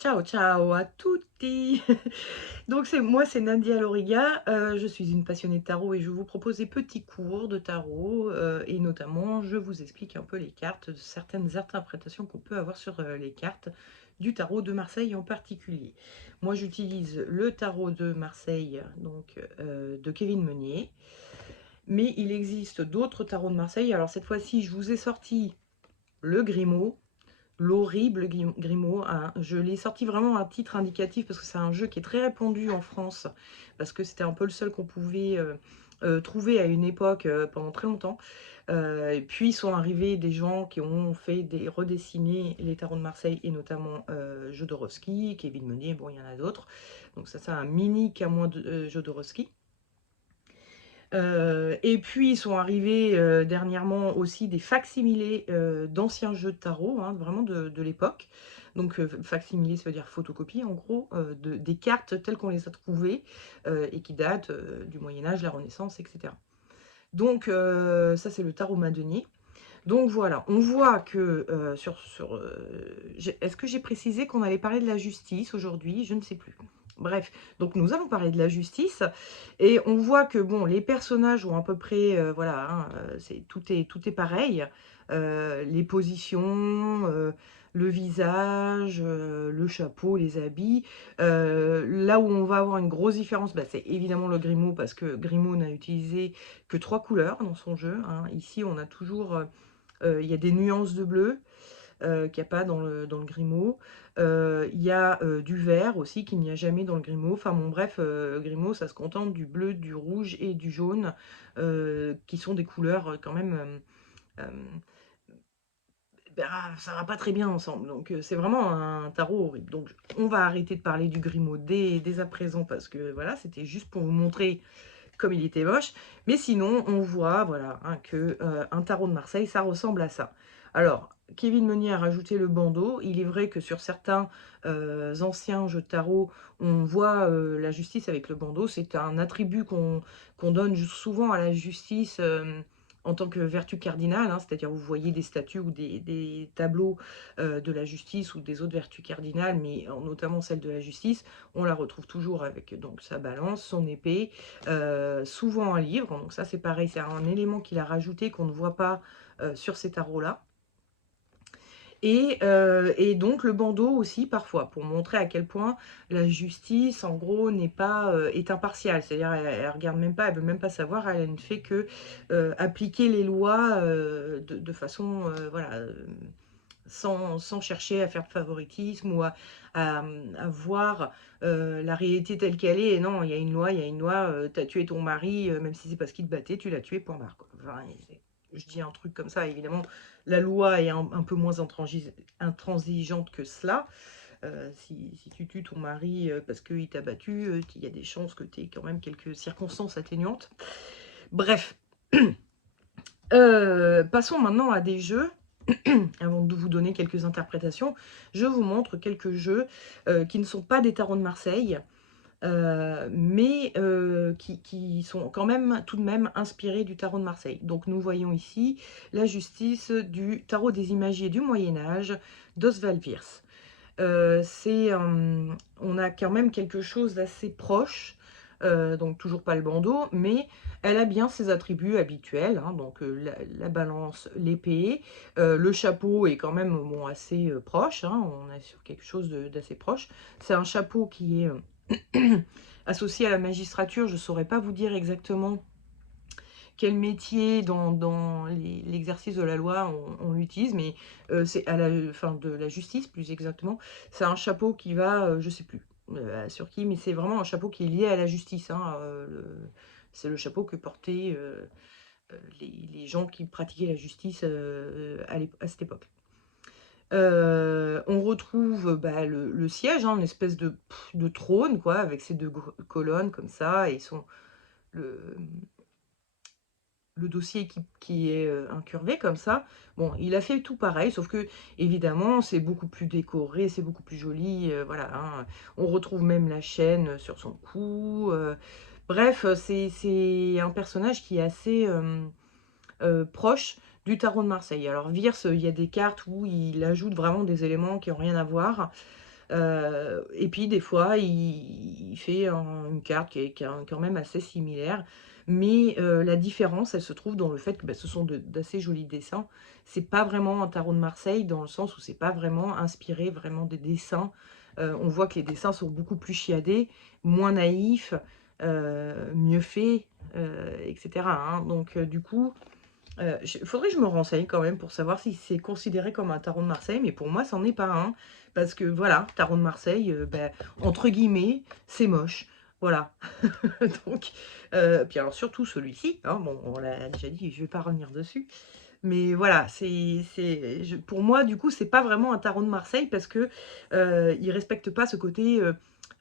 Ciao ciao à tutti! Donc c'est Nadia Loriga, je suis une passionnée de tarot et je vous propose des petits cours de tarot, et notamment je vous explique un peu les cartes, certaines interprétations qu'on peut avoir sur, les cartes du tarot de Marseille en particulier. Moi j'utilise le tarot de Marseille, donc de Kevin Meunier, mais il existe d'autres tarots de Marseille. Alors cette fois-ci, je vous ai sorti le Grimaud. L'horrible Grimaud, hein. Je l'ai sorti vraiment à titre indicatif parce que c'est un jeu qui est très répandu en France, parce que c'était un peu le seul qu'on pouvait trouver à une époque pendant très longtemps. Et puis sont arrivés des gens qui ont fait redessiner les tarots de Marseille, et notamment Jodorowsky, Kevin Meunier, bon il y en a d'autres. Donc ça c'est un mini Camoin de Jodorowsky. Et puis, ils sont arrivés dernièrement aussi des facsimilés d'anciens jeux de tarot, hein, vraiment de l'époque. Donc, facsimilé, ça veut dire photocopie, en gros, des cartes telles qu'on les a trouvées et qui datent du Moyen-Âge, la Renaissance, etc. Donc, ça, c'est le tarot madenier. Donc, voilà, on voit que est-ce que j'ai précisé qu'on allait parler de la justice aujourd'hui? Je ne sais plus. Bref, donc nous allons parler de la justice et on voit que bon, les personnages ont à peu près, voilà, hein, tout est pareil. Les positions, le visage, le chapeau, les habits. Là où on va avoir une grosse différence, bah, c'est évidemment le Grimaud, parce que Grimaud n'a utilisé que 3 couleurs dans son jeu, hein. Ici, on a toujours, il y a des nuances de bleu, qu'il n'y a pas dans le Grimaud. Il y a du vert aussi, qu'il n'y a jamais dans le Grimaud. Enfin bon, bref, Grimaud, ça se contente du bleu, du rouge et du jaune, qui sont des couleurs quand même... bah, ça va pas très bien ensemble, donc c'est vraiment un tarot horrible. Donc on va arrêter de parler du Grimaud dès à présent, parce que voilà, c'était juste pour vous montrer comme il était moche. Mais sinon, on voit, voilà, hein, que un tarot de Marseille, ça ressemble à ça. Alors, Kevin Meunier a rajouté le bandeau. Il est vrai que sur certains anciens jeux de tarot, on voit la justice avec le bandeau. C'est un attribut qu'on donne souvent à la justice en tant que vertu cardinale, hein, c'est-à-dire vous voyez des statues ou des tableaux de la justice ou des autres vertus cardinales, mais notamment celle de la justice, on la retrouve toujours avec donc sa balance, son épée, souvent un livre. Donc ça c'est pareil, c'est un élément qu'il a rajouté qu'on ne voit pas sur ces tarots-là. Et donc le bandeau aussi parfois, pour montrer à quel point la justice, en gros, est impartiale. C'est-à-dire elle regarde même pas, elle veut même pas savoir, elle ne fait que appliquer les lois de façon, voilà, sans chercher à faire de favoritisme ou à voir la réalité telle qu'elle est. Et non, il y a une loi, tu as tué ton mari, même si c'est parce qu'il te battait, tu l'as tué, point barre, quoi. Enfin, je dis un truc comme ça, évidemment, la loi est un peu moins intransigeante que cela. Si tu tues ton mari parce qu'il t'a battu, il y a des chances que tu aies quand même quelques circonstances atténuantes. Bref, passons maintenant à des jeux. Avant de vous donner quelques interprétations, je vous montre quelques jeux qui ne sont pas des tarots de Marseille, mais qui sont quand même tout de même inspirés du tarot de Marseille. Donc nous voyons ici la justice du tarot des imagiers du Moyen-Âge d'Oswald Wirth. On a quand même quelque chose d'assez proche, donc toujours pas le bandeau, mais elle a bien ses attributs habituels, hein, donc la balance, l'épée, le chapeau est quand même bon, assez proche, hein, on est sur quelque chose d'assez proche. C'est un chapeau qui est associé à la magistrature, je ne saurais pas vous dire exactement quel métier dans l'exercice de la loi on l'utilise, mais c'est à la fin de la justice plus exactement. C'est un chapeau qui va, je sais plus sur qui, mais c'est vraiment un chapeau qui est lié à la justice, hein, c'est le chapeau que portaient les gens qui pratiquaient la justice à cette époque. On retrouve bah, le siège, hein, une espèce de trône, quoi, avec ses deux colonnes comme ça, et le, le dossier qui est incurvé comme ça. Bon, il a fait tout pareil, sauf que évidemment c'est beaucoup plus décoré, c'est beaucoup plus joli, voilà, hein. On retrouve même la chaîne sur son cou. Bref, c'est un personnage qui est assez proche du tarot de Marseille. Alors Wirth, il y a des cartes où il ajoute vraiment des éléments qui n'ont rien à voir. Et puis des fois, il fait une carte qui est quand même assez similaire, mais la différence, elle se trouve dans le fait que, bah, ce sont d'assez jolis dessins. C'est pas vraiment un tarot de Marseille dans le sens où c'est pas vraiment inspiré vraiment des dessins. On voit que les dessins sont beaucoup plus chiadés, moins naïfs, mieux faits, et cetera, hein. Donc du coup, faudrait que je me renseigne quand même pour savoir si c'est considéré comme un tarot de Marseille, mais pour moi, c'en est pas un. Parce que voilà, tarot de Marseille, bah, entre guillemets, c'est moche. Voilà. Donc, puis alors surtout celui-ci, hein, bon, on l'a déjà dit, je vais pas revenir dessus. Mais voilà, pour moi, du coup, c'est pas vraiment un tarot de Marseille parce que il respecte pas ce côté.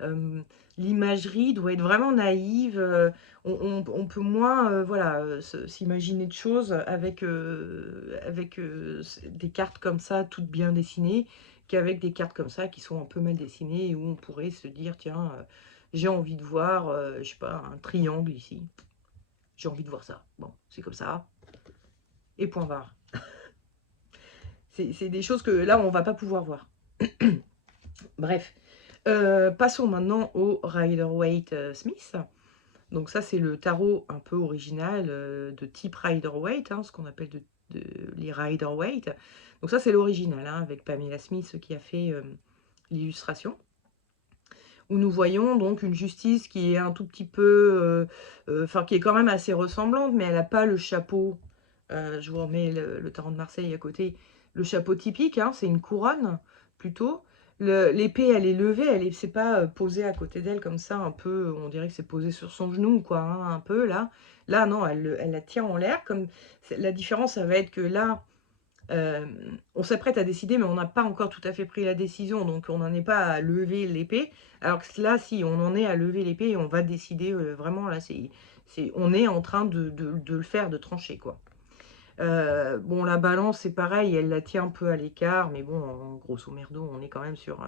Euh, L'imagerie doit être vraiment naïve. On peut moins, voilà, s'imaginer de choses avec des cartes comme ça, toutes bien dessinées, qu'avec des cartes comme ça qui sont un peu mal dessinées et où on pourrait se dire, tiens, j'ai envie de voir, je sais pas, un triangle ici. J'ai envie de voir ça. Bon, c'est comme ça. Et point barre. C'est des choses que là, on va pas pouvoir voir. Bref. Passons maintenant au Rider-Waite-Smith. Donc ça, c'est le tarot un peu original de type Rider-Waite, hein, ce qu'on appelle les Rider-Waite. Donc ça, c'est l'original, hein, avec Pamela Smith qui a fait l'illustration. Où nous voyons donc une justice qui est un tout petit peu... Enfin, qui est quand même assez ressemblante, mais elle n'a pas le chapeau. Je vous remets le tarot de Marseille à côté. Le chapeau typique, hein, c'est une couronne, plutôt. L'épée, elle est levée, c'est pas posée à côté d'elle comme ça, un peu, on dirait que c'est posé sur son genou, quoi, hein, un peu, là. Là, non, elle la tient en l'air. La différence, ça va être que là, on s'apprête à décider, mais on n'a pas encore tout à fait pris la décision, donc on n'en est pas à lever l'épée. Alors que là, si, on en est à lever l'épée et on va décider vraiment, là, on est en train de le faire, de trancher, quoi. Bon, la balance, c'est pareil, elle la tient un peu à l'écart, mais bon, grosso merdo, on est quand même sur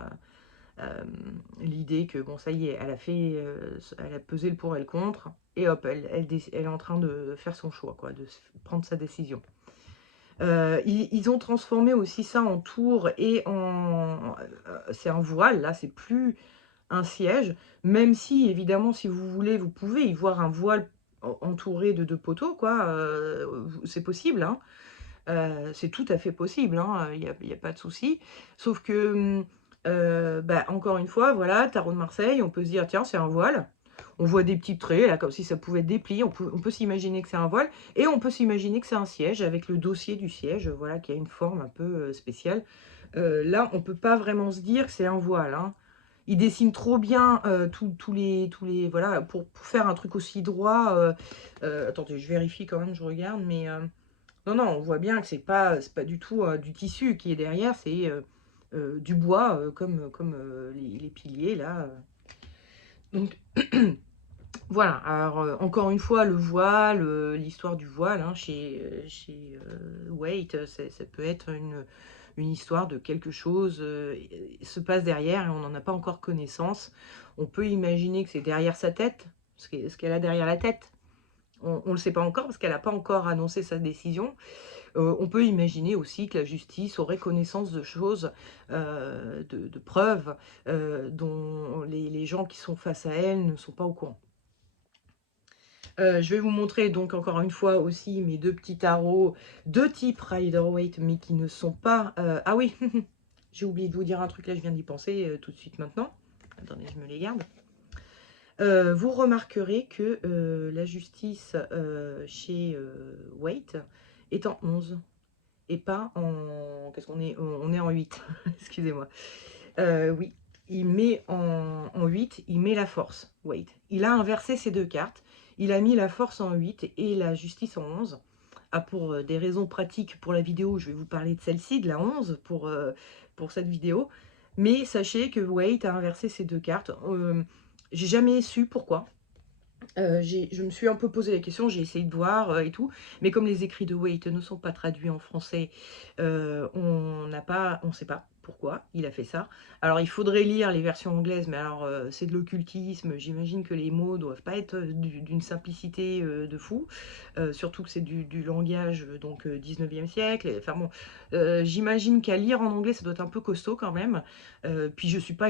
l'idée que, bon, ça y est, elle a pesé le pour et le contre, et hop, elle est en train de faire son choix, quoi, de prendre sa décision. Ils ont transformé aussi ça en tour et c'est un voile, là, c'est plus un siège, même si, évidemment, si vous voulez, vous pouvez y voir un voile entouré de 2 poteaux, quoi, c'est possible, hein. C'est tout à fait possible, hein, y a pas de souci. Sauf que, bah, encore une fois, voilà, tarot de Marseille, on peut se dire: «Tiens, c'est un voile». On voit des petits traits, là, comme si ça pouvait être déplié. On peut s'imaginer que c'est un voile et on peut s'imaginer que c'est un siège avec le dossier du siège, voilà, qui a une forme un peu, spéciale. Là, on peut pas vraiment se dire que c'est un voile, hein. Il dessine trop bien, tous les voilà, pour faire un truc aussi droit, attendez, je vérifie quand même, je regarde, mais non, non, on voit bien que c'est pas du tout, du tissu qui est derrière, c'est, du bois, comme les piliers là, donc voilà. Alors, encore une fois, le voile, l'histoire du voile, hein, chez Waite, ça peut être une histoire de quelque chose, se passe derrière et on n'en a pas encore connaissance. On peut imaginer que c'est derrière sa tête, ce qu'elle a derrière la tête. On ne le sait pas encore parce qu'elle n'a pas encore annoncé sa décision. On peut imaginer aussi que la justice aurait connaissance de choses, de preuves, dont les gens qui sont face à elle ne sont pas au courant. Je vais vous montrer donc encore une fois aussi mes 2 petits tarots de type Rider-Waite, mais qui ne sont pas... Ah oui, j'ai oublié de vous dire un truc, là je viens d'y penser tout de suite maintenant. Attendez, je me les garde. Vous remarquerez que la justice chez Waite est en 11 et pas en... Qu'est-ce qu'on est? On est en 8, excusez-moi. Oui, il met en 8, il met la force, Waite. Il a inversé ces 2 cartes. Il a mis la force en 8 et la justice en 11. Ah, pour des raisons pratiques pour la vidéo, je vais vous parler de celle-ci, de la 11, pour cette vidéo. Mais sachez que Waite a inversé ces 2 cartes. J'ai jamais su pourquoi. Je me suis un peu posé la question, j'ai essayé de voir et tout, mais comme les écrits de Waite ne sont pas traduits en français, on ne sait pas. pourquoi il a fait ça. Alors, il faudrait lire les versions anglaises, mais alors, c'est de l'occultisme. J'imagine que les mots doivent pas être d'une simplicité de fou. Surtout que c'est du langage, donc 19e siècle. Enfin bon, j'imagine qu'à lire en anglais, ça doit être un peu costaud quand même. Puis je suis pas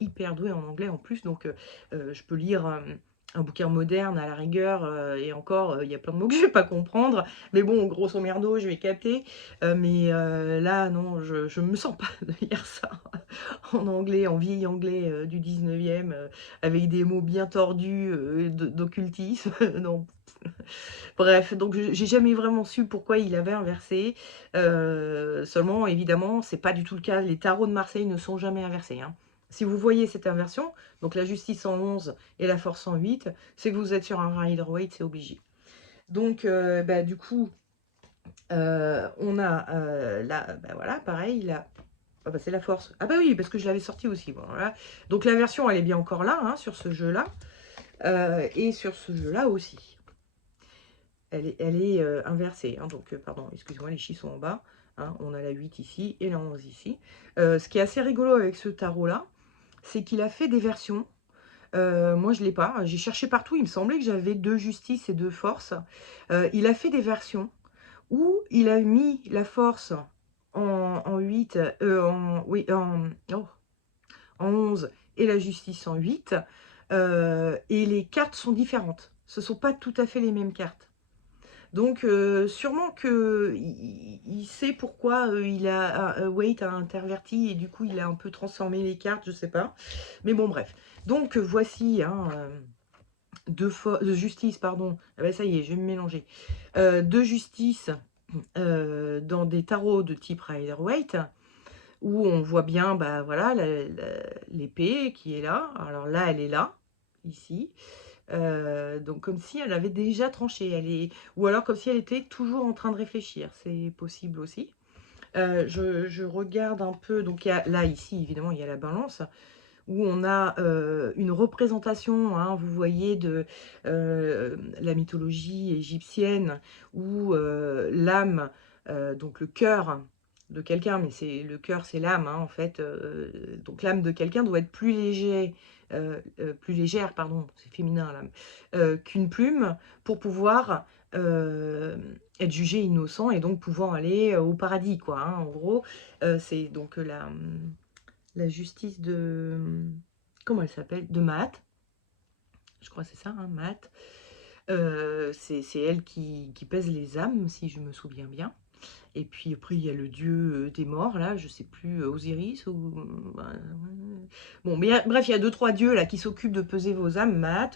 hyper douée en anglais en plus, donc je peux lire un bouquin moderne à la rigueur, et encore, il y a plein de mots que je vais pas comprendre. Mais bon, grosso merdo, je vais capter. Mais là, non, je me sens pas de lire ça en anglais, en vieil anglais du 19e, avec des mots bien tordus d'occultisme. Non. Bref, donc j'ai jamais vraiment su pourquoi il avait inversé. Seulement, évidemment, c'est pas du tout le cas. Les tarots de Marseille ne sont jamais inversés, hein. Si vous voyez cette inversion, donc la justice en 11 et la force en 8, c'est que vous êtes sur un Rider-Waite, c'est obligé. Donc, bah, du coup, on a là, bah, voilà, pareil, là. Ah bah, c'est la force. Ah bah oui, parce que je l'avais sorti aussi. Bon, voilà. Donc la version, elle est bien encore là, hein, sur ce jeu-là. Et sur ce jeu-là aussi. Elle est inversée. Hein, donc, pardon, excusez-moi, les chiffres sont en bas. Hein, on a la 8 ici et la 11 ici. Ce qui est assez rigolo avec ce tarot-là, c'est qu'il a fait des versions. Moi, je ne l'ai pas. J'ai cherché partout. Il me semblait que j'avais 2 justice et 2 force. Il a fait des versions où il a mis la force en 8, oui, oh, en 11 et la justice en 8. Et les cartes sont différentes. Ce ne sont pas tout à fait les mêmes cartes. Donc, sûrement qu'il sait pourquoi Wade a interverti et du coup, il a un peu transformé les cartes, je sais pas. Mais bon, bref. Donc, voici hein, de justice, pardon. Ah ben, ça y est, je vais me mélanger. De justice dans des tarots de type Rider-Waite, où on voit bien, bah voilà, l'épée qui est là. Alors là, elle est là, ici. Donc comme si elle avait déjà tranché. Ou alors comme si elle était toujours en train de réfléchir. C'est possible aussi. Je regarde un peu. Donc là, ici, évidemment, il y a la balance où on a une représentation, hein, vous voyez, de la mythologie égyptienne, où l'âme, donc le cœur de quelqu'un, mais le cœur, c'est l'âme, hein, en fait. Donc l'âme de quelqu'un doit être plus légère, pardon, c'est féminin l'âme, qu'une plume, pour pouvoir être jugé innocent et donc pouvoir aller au paradis, quoi. Hein, en gros, c'est donc la justice de... Comment elle s'appelle? De Maat. Je crois que c'est ça, hein, Maat. C'est elle qui pèse les âmes, si je me souviens bien. Et puis après, il y a le dieu des morts, là, je sais plus, Osiris ou... Bon, mais bref, il y a 2-3 dieux là qui s'occupent de peser vos âmes, Maat,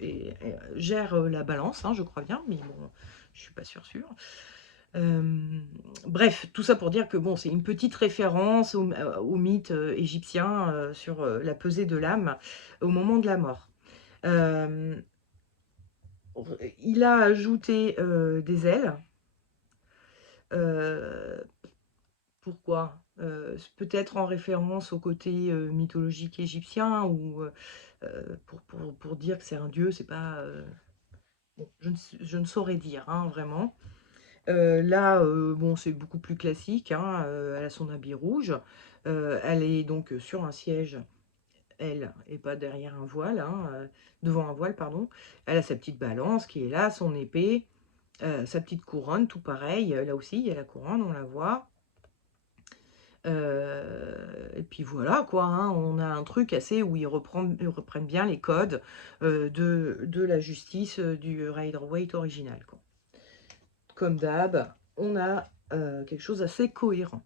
et gère la balance, hein, je crois bien, mais bon, je suis pas sûre. Bref, tout ça pour dire que bon, c'est une petite référence au mythe égyptien sur la pesée de l'âme au moment de la mort. Euh, il a ajouté des ailes. Euh, Pourquoi peut-être en référence au côté mythologique égyptien ou pour dire que c'est un dieu, c'est pas... bon, je ne saurais dire, hein, vraiment. Là, bon, c'est beaucoup plus classique, hein, elle a son habit rouge. Elle est donc sur un siège, elle, et pas derrière un voile, hein, devant un voile, pardon. Elle a sa petite balance qui est là, son épée, sa petite couronne, tout pareil. Là aussi, il y a la couronne, on la voit. Et puis voilà, quoi, hein, on a un truc assez où ils reprennent bien les codes de la justice du Rider-Waite original, quoi. Comme d'hab, on a quelque chose d'assez cohérent.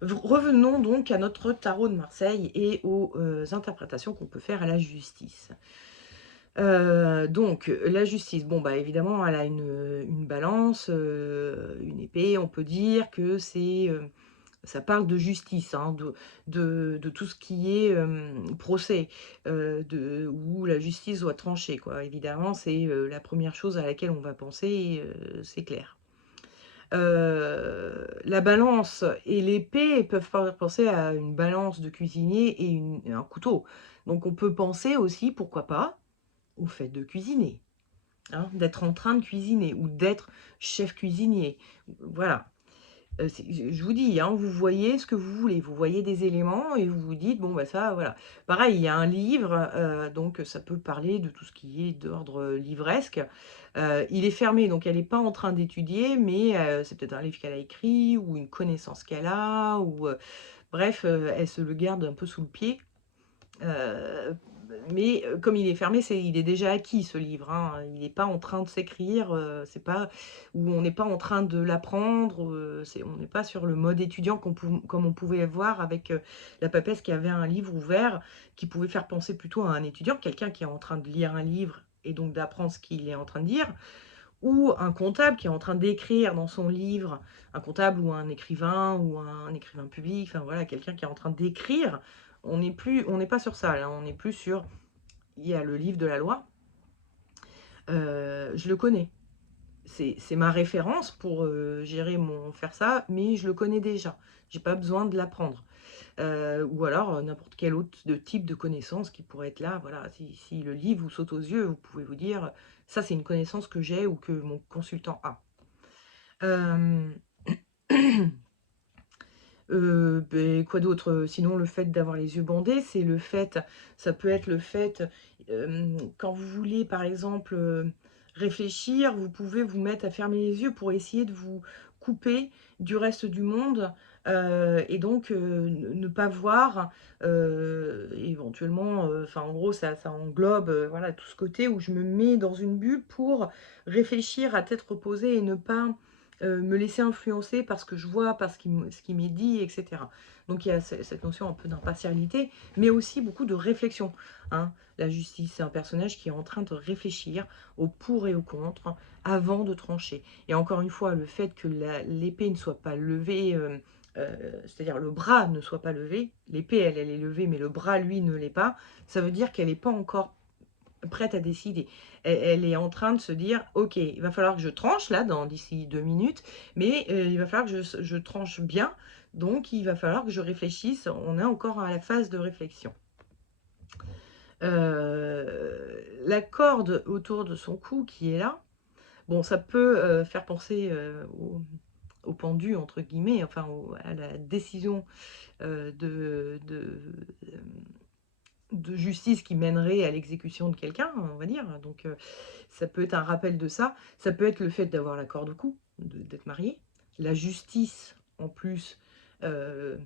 Revenons donc à notre tarot de Marseille et aux interprétations qu'on peut faire à la justice. Donc, la justice, bon, bah évidemment, elle a une balance, une épée, on peut dire que ça parle de justice, hein, de tout ce qui est procès, où la justice doit trancher, quoi. Évidemment, c'est la première chose à laquelle on va penser, c'est clair. La balance et l'épée peuvent faire penser à une balance de cuisinier et un couteau. Donc on peut penser aussi, pourquoi pas, au fait de cuisiner, hein, d'être en train de cuisiner ou d'être chef cuisinier. Voilà. Je vous dis, hein, vous voyez ce que vous voulez, vous voyez des éléments et vous vous dites: «Bon, bah, ça, voilà». Pareil, il y a un livre, donc ça peut parler de tout ce qui est d'ordre, livresque. Il est fermé, donc elle est pas en train d'étudier, mais c'est peut-être un livre qu'elle a écrit ou une connaissance qu'elle a ou bref, elle se le garde un peu sous le pied. Heu, mais comme il est fermé, il est déjà acquis ce livre, hein. Il n'est pas en train de s'écrire, c'est pas ou on n'est pas en train de l'apprendre, on n'est pas sur le mode étudiant comme on pouvait voir avec, la papesse qui avait un livre ouvert, qui pouvait faire penser plutôt à un étudiant, quelqu'un qui est en train de lire un livre et donc d'apprendre ce qu'il est en train de dire, ou un comptable qui est en train d'écrire dans son livre, un comptable ou un écrivain public, enfin voilà, quelqu'un qui est en train d'écrire. On n'est pas sur ça, là, on est plus sur, il y a le livre de la loi, je le connais. C'est ma référence pour gérer faire ça, mais je le connais déjà. J'ai pas besoin de l'apprendre. Ou alors n'importe quel autre type de connaissance qui pourrait être là. Voilà, si le livre vous saute aux yeux, vous pouvez vous dire, ça c'est une connaissance que j'ai ou que mon consultant a. Hem, quoi d'autre? Sinon le fait d'avoir les yeux bandés, ça peut être le fait, quand vous voulez par exemple, réfléchir, vous pouvez vous mettre à fermer les yeux pour essayer de vous couper du reste du monde, et donc ne pas voir, éventuellement, enfin en gros ça englobe, voilà tout ce côté où je me mets dans une bulle pour réfléchir à tête reposée et ne pas me laisser influencer par ce que je vois, par ce qui m'est dit, et cetera. Donc il y a cette notion un peu d'impartialité, mais aussi beaucoup de réflexion, hein. La justice, c'est un personnage qui est en train de réfléchir au pour et au contre avant de trancher. Et encore une fois, le fait que l'épée ne soit pas levée, c'est-à-dire le bras ne soit pas levé, l'épée elle est levée, mais le bras lui ne l'est pas, ça veut dire qu'elle n'est pas encore prête à décider. Elle est en train de se dire: «OK, il va falloir que je tranche là d'ici 2 minutes, mais il va falloir que je tranche bien, donc il va falloir que je réfléchisse». On est encore à la phase de réflexion. La corde autour de son cou qui est là, bon ça peut, faire penser, au «pendu» entre guillemets, enfin à la décision, de justice qui mènerait à l'exécution de quelqu'un, on va dire. Donc ça peut être un rappel de ça. Ça peut être le fait d'avoir la corde au cou, d'être marié. La justice, en plus, heu,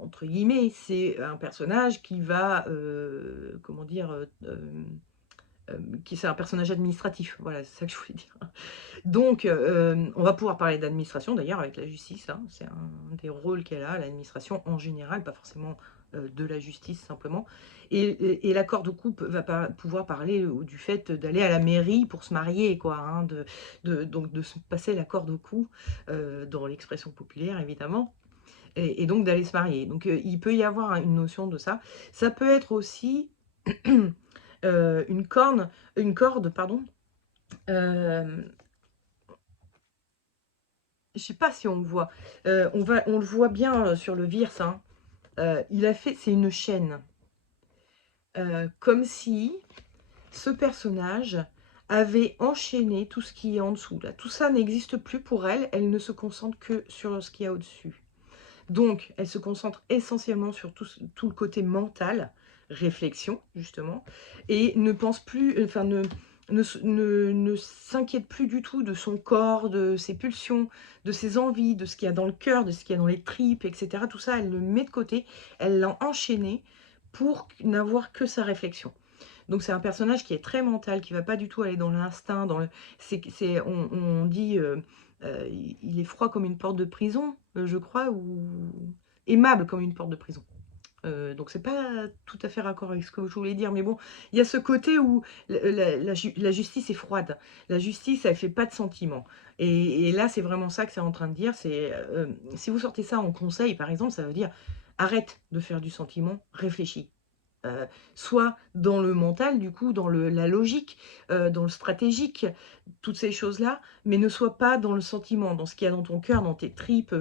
entre guillemets, c'est un personnage qui va, comment dire? Qui c'est un personnage administratif. Voilà, c'est ça que je voulais dire. Donc on va pouvoir parler d'administration d'ailleurs avec la justice, hein. C'est un des rôles qu'elle a, l'administration en général, pas forcément, de la justice simplement. Et la corde au cou va pouvoir parler, du fait d'aller à la mairie pour se marier quoi, hein, donc de se passer la corde au cou, dans l'expression populaire évidemment, et donc d'aller se marier. Donc il peut y avoir une notion de ça. Ça peut être aussi, une corde pardon, hem je sais pas si on le voit. On le voit bien, sur le Vire ça, hein. Il a fait c'est une chaîne, comme si ce personnage avait enchaîné tout ce qui est en dessous là. Tout ça n'existe plus pour elle, elle ne se concentre que sur ce qu'il y a au-dessus. Donc elle se concentre essentiellement sur tout le côté mental, réflexion justement, et ne pense plus, enfin ne s'inquiète plus du tout de son corps, de ses pulsions, de ses envies, de ce qu'il y a dans le cœur, de ce qu'il y a dans les tripes, et cetera. Tout ça, elle le met de côté, elle l'a enchaîné pour n'avoir que sa réflexion. Donc c'est un personnage qui est très mental, qui va pas du tout aller dans l'instinct, dans le c'est on dit, il est froid comme une porte de prison, je crois, ou aimable comme une porte de prison. Donc c'est pas tout à fait raccord avec ce que je voulais dire, mais bon, il y a ce côté où la justice est froide. La justice, elle fait pas de sentiments, et là, c'est vraiment ça que c'est en train de dire, c'est, si vous sortez ça en conseil, par exemple, ça veut dire: «Arrête de faire du sentiment, réfléchis». Soit dans le mental, du coup, dans la logique, dans le stratégique, toutes ces choses-là, mais ne sois pas dans le sentiment, dans ce qu'il y a dans ton cœur, dans tes tripes,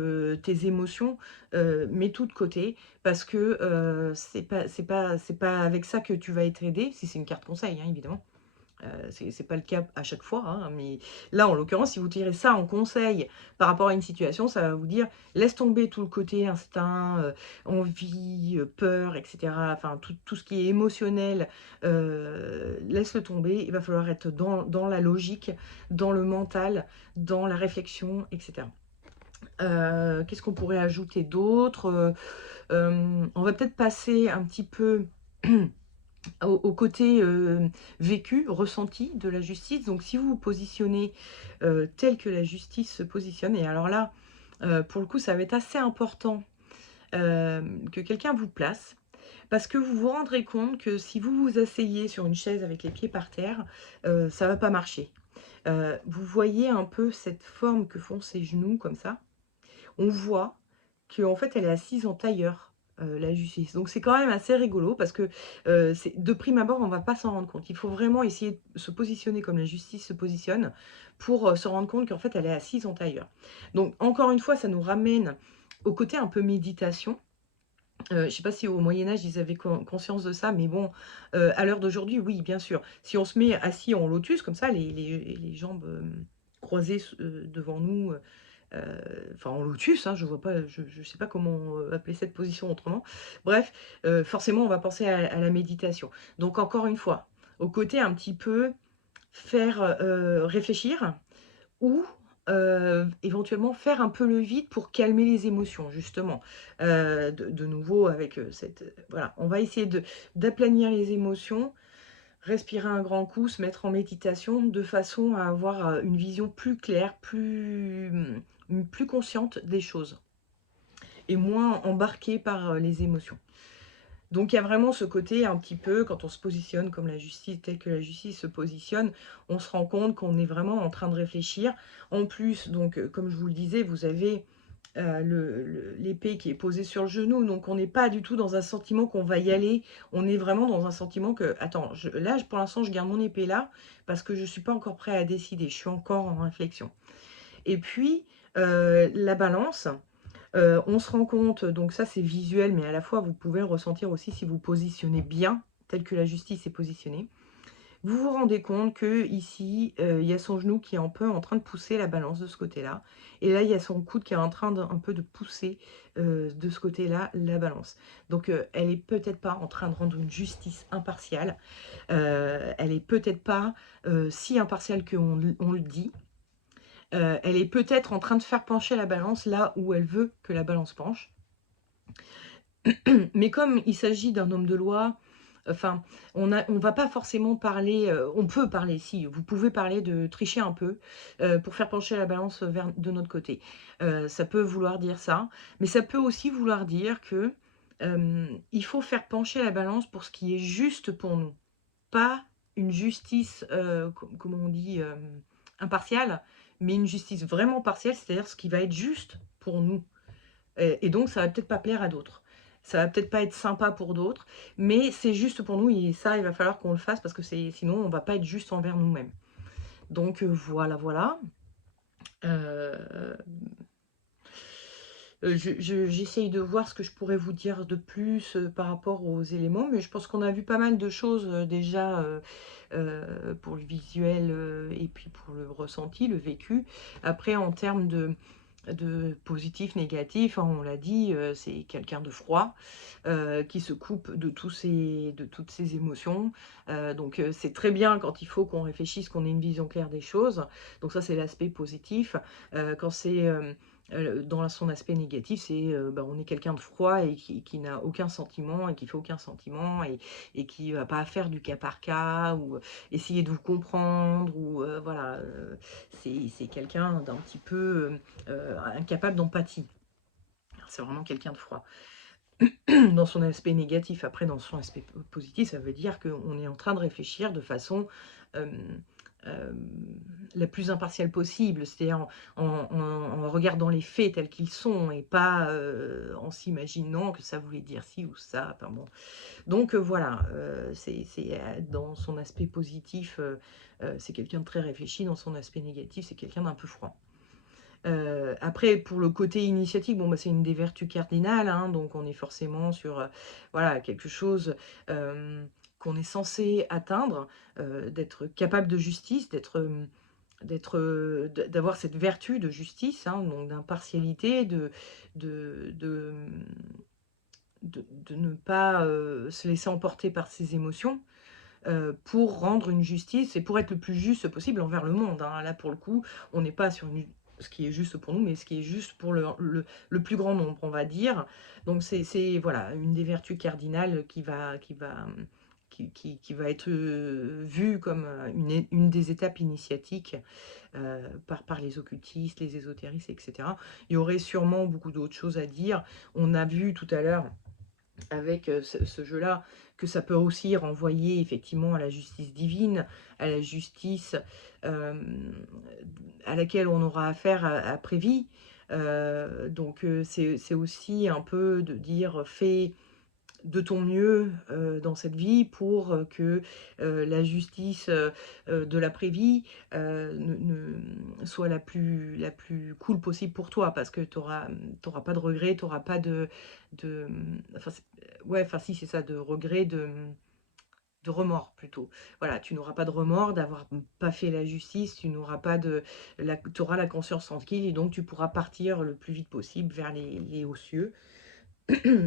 tes émotions, mets tout de côté parce que, c'est pas avec ça que tu vas être aidé, si c'est une carte conseil, hein, évidemment. C'est pas le cas à chaque fois, hein, mais là, en l'occurrence, si vous tirez ça en conseil par rapport à une situation, ça va vous dire: «Laisse tomber tout le côté instinct, envie, peur et cetera, enfin tout ce qui est émotionnel, laisse-le tomber. Il va falloir être dans la logique, dans le mental, dans la réflexion et cetera». Qu'est-ce qu'on pourrait ajouter d'autre? On va peut-être passer un petit peu au côté, vécu, ressenti de la justice. Donc si vous vous positionnez, tel que la justice se positionne et alors là, pour le coup, ça va être assez important, que quelqu'un vous place. Parce que vous vous rendrez compte que si vous vous asseyez sur une chaise avec les pieds par terre, ça va pas marcher. Vous voyez un peu cette forme que font ses genoux comme ça? On voit qu'en fait, elle est assise en tailleur, la justice. Donc c'est quand même assez rigolo parce que, c'est de prime abord, on va pas s'en rendre compte. Il faut vraiment essayer de se positionner comme la justice se positionne pour, se rendre compte qu'en fait, elle est assise en tailleur. Donc encore une fois, ça nous ramène au côté un peu méditation. Je sais pas si au Moyen Âge, ils avaient conscience de ça, mais bon, à l'heure d'aujourd'hui, oui, bien sûr. Si on se met assis en lotus comme ça, les jambes, croisées devant nous, enfin en lotus, hein, je vois pas, je sais pas comment, appeler cette position autrement. Bref, forcément on va penser à la méditation. Donc encore une fois, au côté un petit peu faire, réfléchir ou, éventuellement faire un peu le vide pour calmer les émotions justement. De nouveau avec, cette, voilà, on va essayer d'aplanir les émotions, respirer un grand coup, se mettre en méditation de façon à avoir, une vision plus claire, plus consciente des choses et moins embarquée par, les émotions. Donc il y a vraiment ce côté un petit peu, quand on se positionne comme la justice, telle que la justice se positionne, on se rend compte qu'on est vraiment en train de réfléchir. En plus, donc, comme je vous le disais, vous avez, l'épée qui est posée sur le genou, donc on n'est pas du tout dans un sentiment qu'on va y aller. On est vraiment dans un sentiment que: «Attends, là, pour l'instant, je garde mon épée là, parce que je ne suis pas encore prêt à décider, je suis encore en réflexion». Et puis, la balance, on se rend compte, donc ça c'est visuel, mais à la fois vous pouvez le ressentir aussi si vous positionnez bien, tel que la justice est positionnée. Vous vous rendez compte que ici, il y a son genou qui est un peu en train de pousser la balance de ce côté-là et là, il y a son coude qui est en train un peu de pousser, de ce côté-là, la balance. Donc, elle est peut-être pas en train de rendre une justice impartiale, elle est peut-être pas, si impartiale qu'on le dit. Elle est peut-être en train de faire pencher la balance là où elle veut que la balance penche. Mais comme il s'agit d'un homme de loi, enfin, on va pas forcément parler, on peut parler, si, vous pouvez parler de tricher un peu, pour faire pencher la balance vers de notre côté. Ça peut vouloir dire ça, mais ça peut aussi vouloir dire que, il faut faire pencher la balance pour ce qui est juste pour nous. Pas une justice, comment on dit? Impartiale, mais une justice vraiment partielle, c'est-à-dire ce qui va être juste pour nous. Et donc ça va peut-être pas plaire à d'autres. Ça va peut-être pas être sympa pour d'autres, mais c'est juste pour nous et ça, il va falloir qu'on le fasse parce que sinon on va pas être juste envers nous-mêmes. Donc, voilà, voilà. Heu, j'essaye de voir ce que je pourrais vous dire de plus, par rapport aux éléments, mais je pense qu'on a vu pas mal de choses, déjà, pour le visuel, et puis pour le ressenti, le vécu. Après en termes de positif, négatif, hein, on l'a dit, c'est quelqu'un de froid, qui se coupe de toutes ses émotions. Donc c'est très bien quand il faut qu'on réfléchisse, qu'on ait une vision claire des choses. Donc ça, c'est l'aspect positif. Quand c'est, dans son aspect négatif, c'est, bah, on est quelqu'un de froid et qui n'a aucun sentiment et qui fait aucun sentiment et qui va pas faire du cas par cas ou, essayer de vous comprendre ou, voilà, c'est quelqu'un d'un petit peu, incapable d'empathie. C'est vraiment quelqu'un de froid. Dans son aspect négatif. Après, dans son aspect positif, ça veut dire qu'on est en train de réfléchir de façon, hem, hem, la plus impartiale possible. C'est-à-dire en regardant les faits tels qu'ils sont et pas, en s'imaginant que ça voulait dire ci ou ça, enfin bon. Donc, voilà, dans son aspect positif, c'est quelqu'un de très réfléchi. Dans son aspect négatif, c'est quelqu'un d'un peu froid. Après pour le côté initiatique, bon, bah, c'est une des vertus cardinales, hein, donc on est forcément sur, voilà, quelque chose, hem, qu'on est censé atteindre, d'être capable de justice, d'avoir cette vertu de justice, hein, donc d'impartialité, de ne pas se laisser emporter par ses émotions, pour rendre une justice et pour être le plus juste possible envers le monde, hein. Là, pour le coup, on n'est pas sur ce qui est juste pour nous, mais ce qui est juste pour le plus grand nombre, on va dire. Donc c'est voilà, une des vertus cardinales qui va être vue comme une des étapes initiatiques par les occultistes, les ésotéristes, etc. Il y aurait sûrement beaucoup d'autres choses à dire. On a vu tout à l'heure avec ce jeu-là, que ça peut aussi renvoyer effectivement à la justice divine, à la justice euh, à laquelle on aura affaire après vie. Donc c'est aussi un peu de dire fais de ton mieux dans cette vie pour que la justice de l'après-vie soit la plus cool possible pour toi, parce que tu n'auras pas de regrets, tu n'auras pas de enfin, ouais, enfin si c'est ça, de regrets, de remords plutôt. Voilà, tu n'auras pas de remords d'avoir pas fait la justice, tu n'auras pas tu auras la conscience tranquille et donc tu pourras partir le plus vite possible vers les hauts cieux.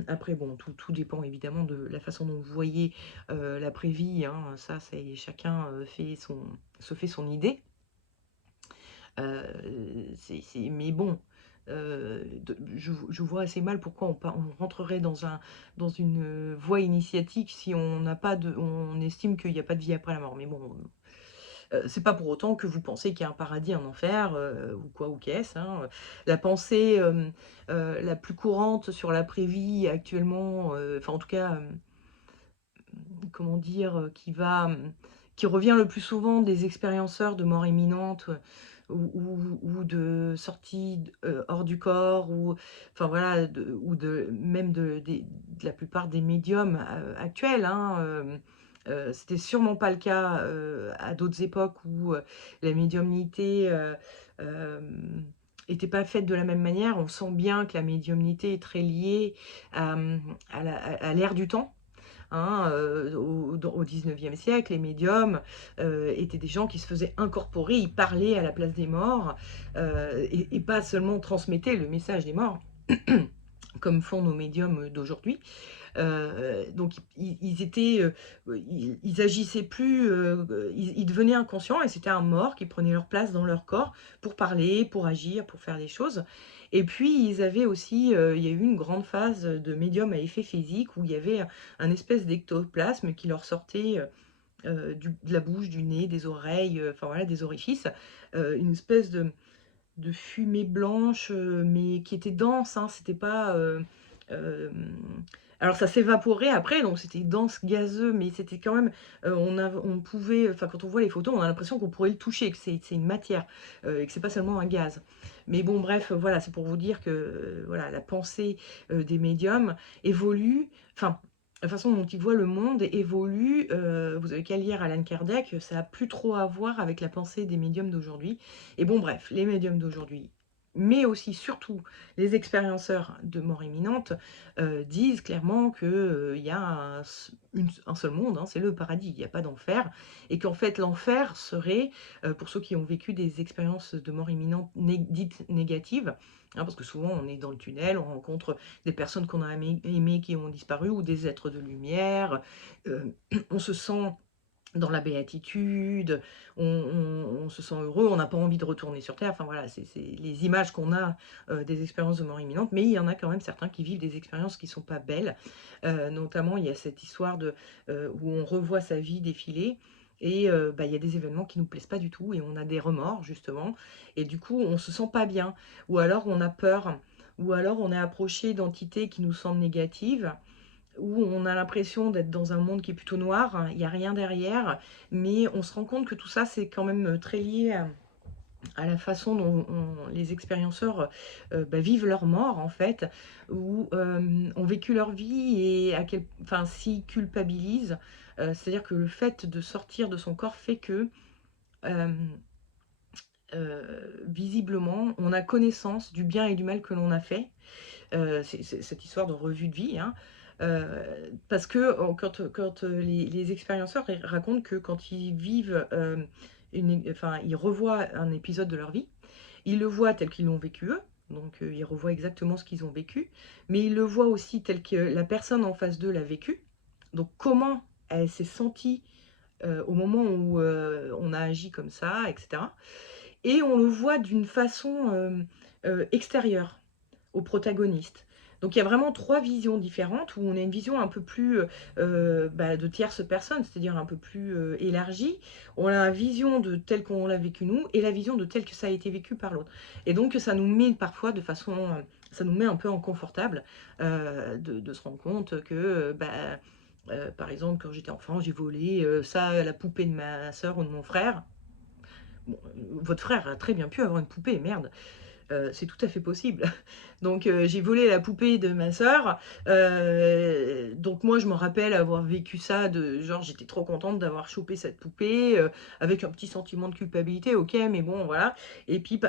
Après, bon, tout dépend évidemment de la façon dont vous voyez l'après-vie, hein. Ça, c'est chacun se fait son idée. Mais bon, je vois assez mal pourquoi on rentrerait dans une voie initiatique si on estime qu'il n'y a pas de vie après la mort. Mais bon, c'est pas pour autant que vous pensez qu'il y a un paradis, un enfer, ou quoi, ou qu'est-ce, hein. La pensée la plus courante sur l'après-vie actuellement, enfin en tout cas, comment dire, qui revient le plus souvent des expérienceurs de mort imminente ou de sortie hors du corps, ou enfin voilà, même de la plupart des médiums actuels, hein, c'était sûrement pas le cas à d'autres époques où la médiumnité euh, était pas faite de la même manière. On sent bien que la médiumnité est très liée à l'ère du temps. Hein, au 19e siècle, les médiums étaient des gens qui se faisaient incorporer, ils parlaient à la place des morts, et pas seulement transmettaient le message des morts, comme font nos médiums d'aujourd'hui. Donc ils agissaient plus, ils devenaient inconscients et c'était un mort qui prenait leur place dans leur corps pour parler, pour agir, pour faire des choses. Et puis ils avaient aussi, il y a eu une grande phase de médium à effet physique où il y avait un espèce d'ectoplasme qui leur sortait de la bouche, du nez, des oreilles, enfin voilà, des orifices, une espèce de fumée blanche, mais qui était dense, hein, c'était pas. Alors ça s'évaporait après, donc c'était dense, gazeux, mais c'était quand même. On pouvait. Enfin, quand on voit les photos, on a l'impression qu'on pourrait le toucher, que c'est une matière, et que c'est pas seulement un gaz. Mais bon, bref, voilà, c'est pour vous dire que voilà, la pensée des médiums évolue. Enfin, la façon dont ils voient le monde évolue. Vous avez qu'à lire Alan Kardec, ça a plus trop à voir avec la pensée des médiums d'aujourd'hui. Et bon, bref, les médiums d'aujourd'hui, mais aussi, surtout, les expérienceurs de mort imminente disent clairement qu'il y a un seul monde, hein, c'est le paradis, il n'y a pas d'enfer, et qu'en fait l'enfer serait, pour ceux qui ont vécu des expériences de mort imminente dites négatives, hein, parce que souvent on est dans le tunnel, on rencontre des personnes qu'on a aimées qui ont disparu, ou des êtres de lumière, on se sent dans la béatitude, on se sent heureux, on n'a pas envie de retourner sur Terre. Enfin voilà, c'est les images qu'on a des expériences de mort imminente, mais il y en a quand même certains qui vivent des expériences qui ne sont pas belles. Notamment, il y a cette histoire où on revoit sa vie défiler. Et il y a des événements qui ne nous plaisent pas du tout et on a des remords justement. Et du coup, on se sent pas bien. Ou alors on a peur. Ou alors on est approché d'entités qui nous semblent négatives, où on a l'impression d'être dans un monde qui est plutôt noir, hein, il n'y a rien derrière, mais on se rend compte que tout ça, c'est quand même très lié à la façon dont les expérienceurs vivent leur mort, en fait, ou ont vécu leur vie et enfin, s'y culpabilisent. C'est-à-dire que le fait de sortir de son corps fait que visiblement, on a connaissance du bien et du mal que l'on a fait. C'est cette histoire de revue de vie, hein. Parce que quand les expérienceurs racontent que quand ils vivent, enfin, ils revoient un épisode de leur vie, ils le voient tel qu'ils l'ont vécu eux, donc ils revoient exactement ce qu'ils ont vécu, mais ils le voient aussi tel que la personne en face d'eux l'a vécu. Donc comment elle s'est sentie au moment où on a agi comme ça, etc. Et on le voit d'une façon extérieure au protagoniste. Donc il y a vraiment 3 visions différentes où on a une vision un peu plus de tierce personne, c'est-à-dire un peu plus élargie. On a la vision de tel qu'on l'a vécu nous et la vision de tel que ça a été vécu par l'autre. Et donc ça nous met parfois de façon, ça nous met un peu inconfortable de se rendre compte que par exemple, quand j'étais enfant, j'ai volé ça à la poupée de ma soeur ou de mon frère. Bon, votre frère a très bien pu avoir une poupée, merde. C'est tout à fait possible. Donc j'ai volé la poupée de ma sœur. Donc moi je me rappelle avoir vécu ça de genre j'étais trop contente d'avoir chopé cette poupée avec un petit sentiment de culpabilité, ok, mais bon voilà. Et puis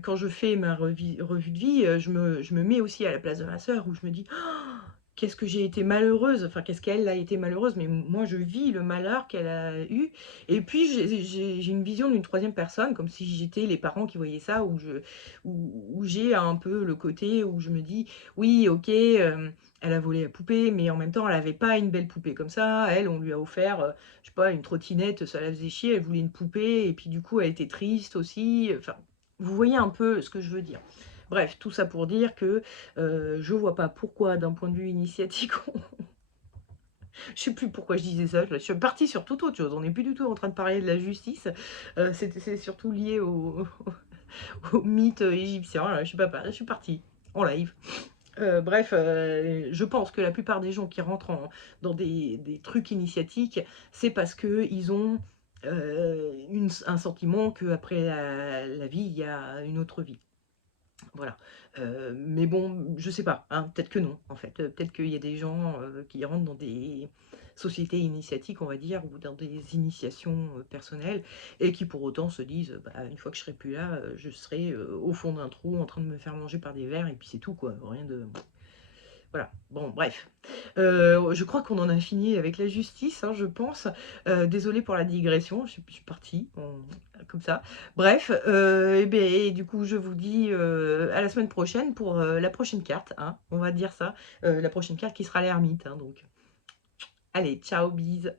quand je fais ma revue de vie, je me mets aussi à la place de ma sœur où je me dis qu'est-ce que j'ai été malheureuse, enfin qu'est-ce qu'elle a été malheureuse, mais moi je vis le malheur qu'elle a eu. Et puis j'ai une vision d'une troisième personne, comme si j'étais les parents qui voyaient ça, où j'ai un peu le côté où je me dis, oui ok, elle a volé la poupée, mais en même temps elle avait pas une belle poupée comme ça, elle on lui a offert, je sais pas, une trottinette, ça la faisait chier, elle voulait une poupée, et puis du coup elle était triste aussi, enfin, vous voyez un peu ce que je veux dire. Bref, tout ça pour dire que je vois pas pourquoi, d'un point de vue initiatique, je sais plus pourquoi je disais ça, je suis partie sur toute autre chose. On n'est plus du tout en train de parler de la justice. C'est surtout lié au mythe égyptien. Là, je suis partie en live. Bref, je pense que la plupart des gens qui rentrent dans des trucs initiatiques, c'est parce qu'ils ont un sentiment qu'après la vie, il y a une autre vie. Voilà. Mais bon, je sais pas, hein, peut-être que non, en fait. Peut-être qu'il y a des gens qui rentrent dans des sociétés initiatiques, on va dire, ou dans des initiations personnelles, et qui pour autant se disent, bah, une fois que je serai plus là, je serai au fond d'un trou en train de me faire manger par des vers, et puis c'est tout, quoi. Rien de... Voilà, bon, bref. Je crois qu'on en a fini avec la justice, hein, je pense. Désolée pour la digression, je suis partie comme ça. Bref, et du coup, je vous dis à la semaine prochaine pour la prochaine carte, hein, on va dire ça. La prochaine carte qui sera l'ermite. Hein, donc, allez, ciao, bise.